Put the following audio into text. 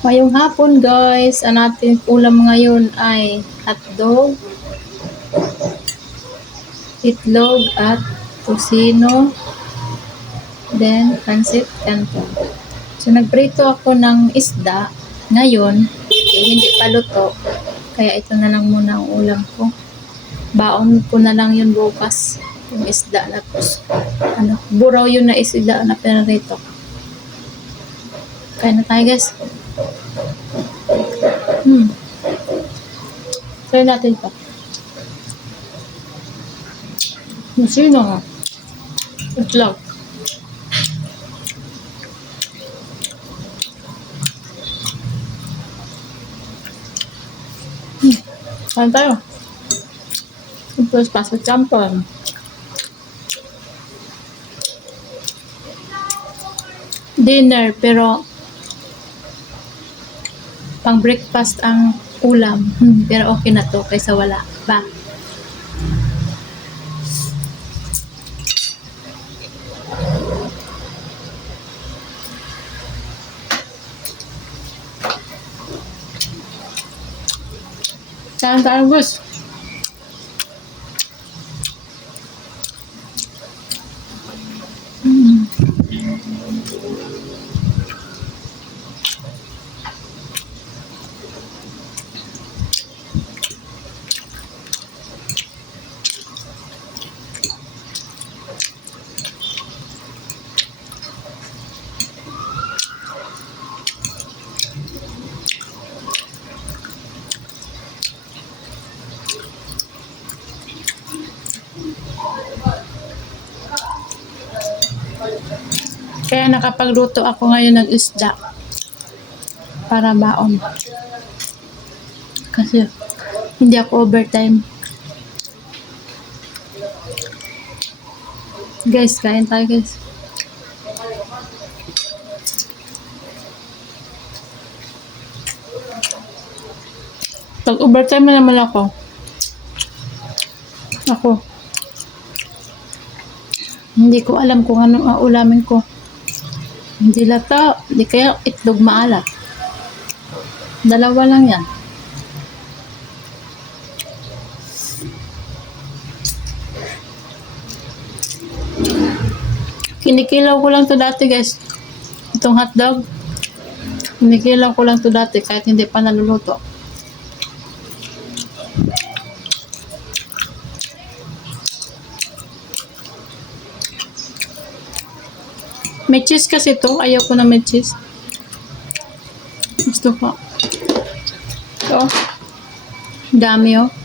Ngayong hapon guys, ang ating ulam ngayon ay hotdog, itlog at tosino, then pancit canton. So nagprito ako ng isda ngayon, eh, hindi pa luto, kaya ito na lang muna ang ulam ko. Baon ko na lang yun bukas, yung isda na tapos, ano, buraw yun na isda na pinarito. Kaya na tayo guys. Hmm. Try natin pa. Masino nga. Itlog. Hmm. Kain tayo. Tapos pasa champon. Dinner, pero pang breakfast ang ulam. Hmm, pero okay na to kaysa wala. Ba? Saan tayo, Kaya nakapagluto ako ngayon ng isda para baon. Kasi hindi ako overtime. Guys, kain tayo guys. Pag overtime na naman ako. Ako. Hindi ko alam kung anong ang ulamin ko. Hindi lata, di kaya itlog maalat. Dalawa lang yan. Kinikilaw ko lang to dati guys. Itong hotdog. Kinikilaw ko lang to dati kahit hindi pa naluluto. May cheese kasi to. Ayaw ko na may cheese. Gusto ko. Ito. Dami oh.